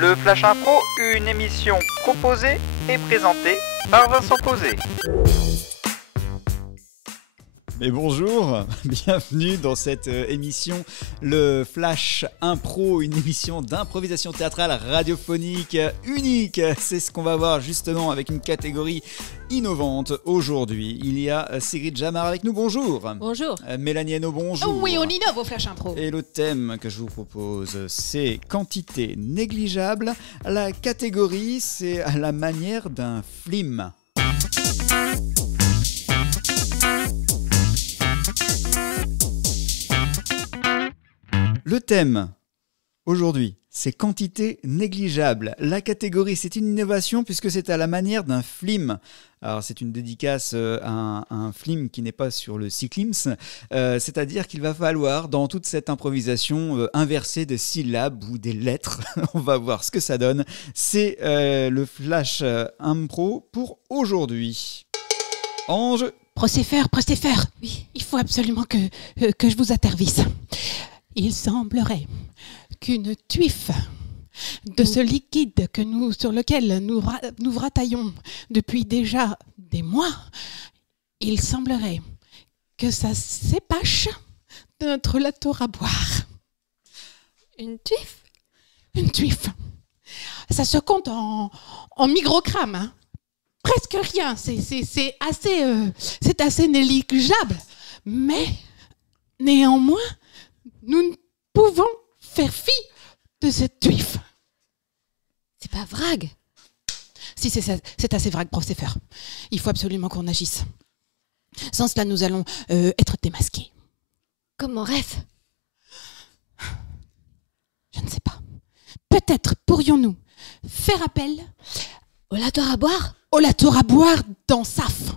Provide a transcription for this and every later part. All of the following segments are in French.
Le Flash Impro, une émission proposée et présentée par Vincent Posé. Et bonjour, bienvenue dans cette émission, le Flash Impro, une émission d'improvisation théâtrale radiophonique unique. C'est ce qu'on va voir justement avec une catégorie innovante aujourd'hui. Il y a Sigrid Jamar avec nous, bonjour. Bonjour. Mélanie Hainaut, bonjour. Oh oui, on innove au Flash Impro. Et le thème que je vous propose, c'est quantité négligeable. La catégorie, c'est à la manière d'un film. Le thème, aujourd'hui, c'est quantité négligeable. La catégorie, c'est une innovation puisque c'est à la manière d'un film. Alors, c'est une dédicace à un film qui n'est pas sur le cyclisme, c'est-à-dire qu'il va falloir, dans toute cette improvisation, inverser des syllabes ou des lettres. On va voir ce que ça donne. C'est le Flash Impro pour aujourd'hui. En jeu. Procéphère, oui. Il faut absolument que je vous intervisse. Il semblerait qu'une tuif de ce liquide sur lequel nous rataillons depuis déjà des mois, il semblerait que ça s'épache de notre lator à boire. Une tuif ? Une tuif. Ça se compte en microgrammes, hein. Presque rien. C'est assez négligeable. Mais néanmoins, nous ne pouvons faire fi de cette tuif. C'est pas vrague. Si, c'est assez vrague, Procéphère. Il faut absolument qu'on agisse. Sans cela, nous allons être démasqués. Comme mon rêve. Je ne sais pas. Peut-être pourrions-nous faire appel au lator à boire ? Au lator à boire dans SAF.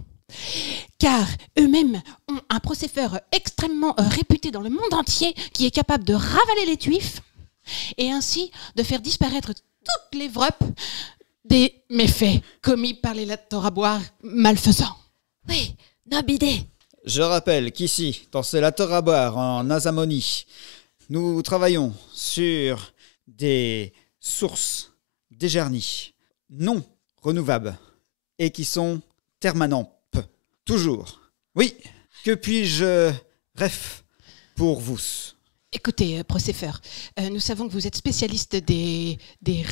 Car eux-mêmes ont un procépheur extrêmement réputé dans le monde entier qui est capable de ravaler les tuifs et ainsi de faire disparaître toutes les vrupes des méfaits commis par les lators à boire malfaisants. Oui, noble idée. Je rappelle qu'ici, dans ce lator à boire en Azamonie, nous travaillons sur des sources dégernies, non renouvelables et qui sont permanentes. Toujours. Oui, que puis-je ref pour vous ? Écoutez, Procépheur, nous savons que vous êtes spécialiste des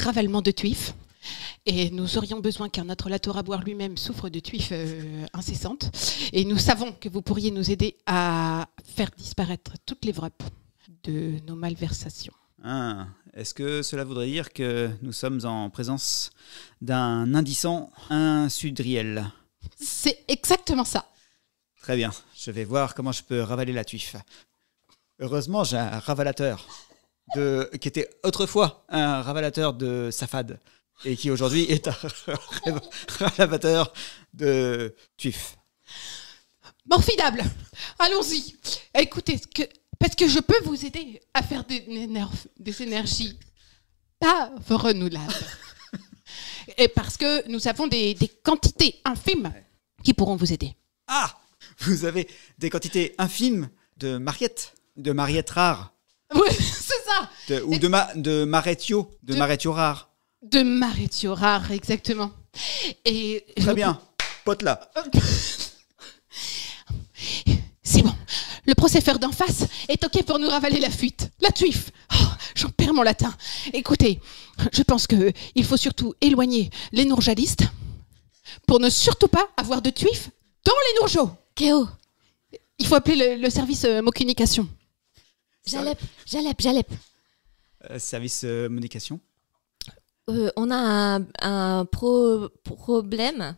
ravalements de tuifs et nous aurions besoin car notre lator à boire lui-même souffre de tuifs incessantes et nous savons que vous pourriez nous aider à faire disparaître toutes les vrupes de nos malversations. Ah, est-ce que cela voudrait dire que nous sommes en présence d'un indicent insudriel ? C'est exactement ça. Très bien, je vais voir comment je peux ravaler la tuif. Heureusement, j'ai un ravalateur qui était autrefois un ravalateur de safade et qui aujourd'hui est un ravalateur de tuif. Formidable. Allons-y. Écoutez, parce que je peux vous aider à faire des énergies pas renouvelables. Et parce que nous avons des quantités infimes qui pourront vous aider. Ah, vous avez des quantités infimes de mariettes rares. Oui, c'est ça. De maretio rares. De maretio rares, exactement. Et très bien, pote là. C'est bon. Le procépheur d'en face est OK pour nous ravaler la fuite. La tuif. Oh, j'en perds mon latin. Écoutez, je pense qu'il faut surtout éloigner les nourjalistes pour ne surtout pas avoir de tuif dans les nourgeaux. Kéo. Il faut appeler le service communication. Jalep. Service communication. On a un problème.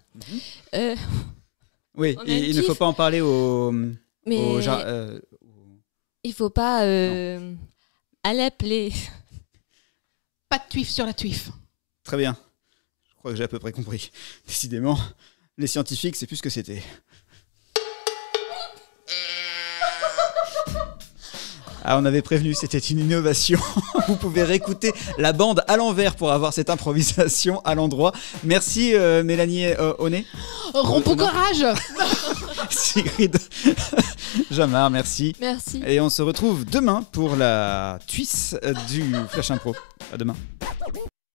Oui, il ne faut pas en parler Mais il faut pas Alep les... Pas de tuif sur la tuif. Très bien. Je crois que j'ai à peu près compris. Décidément, les scientifiques, c'est plus ce que c'était. Ah, on avait prévenu, c'était une innovation. Vous pouvez réécouter la bande à l'envers pour avoir cette improvisation à l'endroit. Merci Mélanie Hainaut. Bon courage. Sigrid Jamar, merci. Merci. Et on se retrouve demain pour la tuisse du Flash Impro. À demain.